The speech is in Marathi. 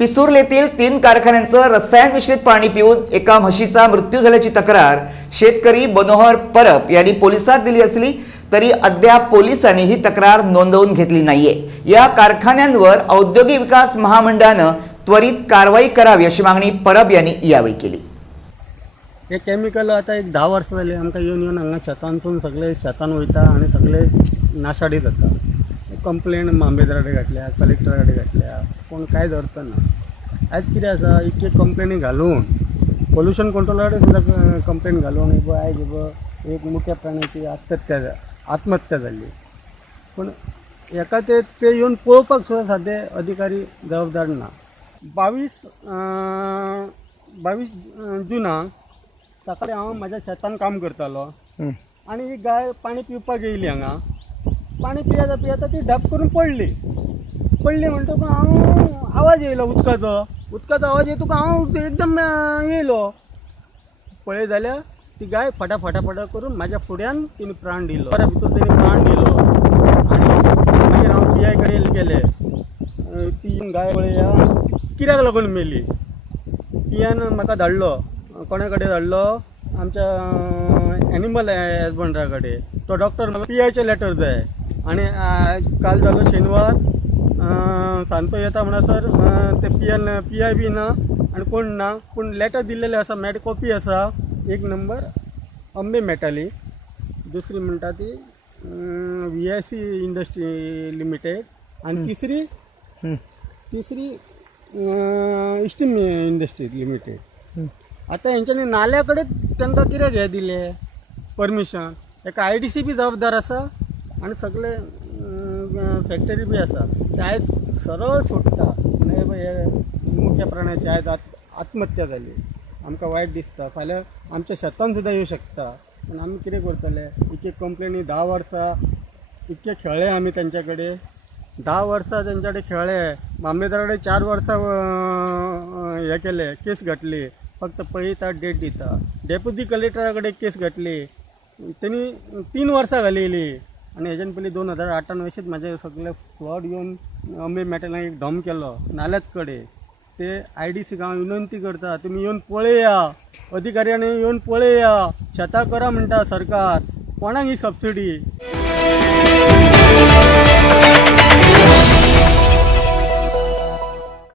पिसूर येथील 3 कारखान्यांचं रसायन मिश्रित पाणी पिऊन एका म्हशीचा मृत्यू झाल्याची तक्रार शेतकरी मनोहर परब यांनी पोलिसांत दिली असली तरी अद्याप पोलिसांनी ही तक्रार नोंदवून घेतली नाहीये। या कारखान्यांवर औद्योगिक विकास महामंडळाने त्वरित कारवाई करावी अशी मागणी परब यांनी यावेळी केली। हे केमिकल आता एक 10 वर्ष झाले आमकां येवन हांगा शेतांतून सगळे शेतान वयता आनी सगळे नाशाडी जाता। कंप्लेन मामलेदाराकडे घातल्या, कलेक्टराकडे घातल्या, कोण काय धरता ना। आज कितें आसा एक कंप्लेनी घालून पोल्यूशन कंट्रोलाकडे सुद्धा कंप्लेन घालून आयज एक मुख्य प्राण्याची आत्महत्या झाली। पण एका ते येवन पळोवपाक सुद्धा साधे अधिकारी जबाबदार ना। 22 जुनाक सकाळी हांव म्हाज्या शेतान काम करतालो आनी ही गाय पाणी पिवपाक येयली हांगा। पाणी पियेता पियेता ती ढप करून पडली म्हणटकूच हांव आवाज येयलो उदकाचो आवाज येतकूच हांव एकदम येयलो पळय जाल्यार ती गाय फटा करून म्हाज्या फुड्यान तिने प्राण दिलो। बऱ्या भितर तिने प्राण दिलो आनी मागीर हांव PI कडेन गेले। ती गाय पळया कित्याक लागून मेली। PIन म्हाका धाडलो, कोणा कडेन धाडलो आमच्या एनिमल हजबंडरा कडेन। तो डॉक्टर म्हाका PIचें लेटर जाय आनी काल जालो शेनवार सांजचो येता म्हणसर ते PI बी ना आनी कोण ना, पूण लेटर दिल्लेलें आसा, मॅड कॉपी आसा। 1 नंबर अंबे मेटाली, दुसरी म्हणटा ती VIC इंडस्ट्री लिमिटेड आनी तिसरी इस्टीम इंडस्ट्री लिमिटेड। आता हेंच्यांनी नाल्या कडेन तांकां कित्याक हे दिले परमिशन। एका IDC बी जबाबदार आसा आनी सगळे फॅक्टरी बी आसा। ते आयज सरळ सोडटा हे मुख्य प्राण्याची आयज आत्महत्या जाली। आमकां वायट दिसता। फाल्यां आमच्या शेतान सुद्दां येवं शकता। पूण आमी कितें करतले। एक कंप्लेनी 10 वर्सां इतके खेळ्ळे आमी तेंच्या कडेन। 10 वर्सां तेंच्या कडेन खेळ्ळे। मामलेदारा कडेन 4 वर्सां हे केले, केस घातली, फक्त पळयता डेट दिता। डेप्युटी कलेक्टरा कडेन केस घातली, त्यांनी 3 वर्सां घालिली आनी हेज्यान पयलीं 2008 अशेंच म्हाजे सगळे फ्लड येवन अंबे मेटलांक एक डॉम केलो नाल्याच कडेन। ते IDC हांव विनंती करता, तुमी येवन पळया, अधिकाऱ्यांनी येवन पळया। शेतां करा म्हणटा सरकार, कोणाक ही सबसिडी।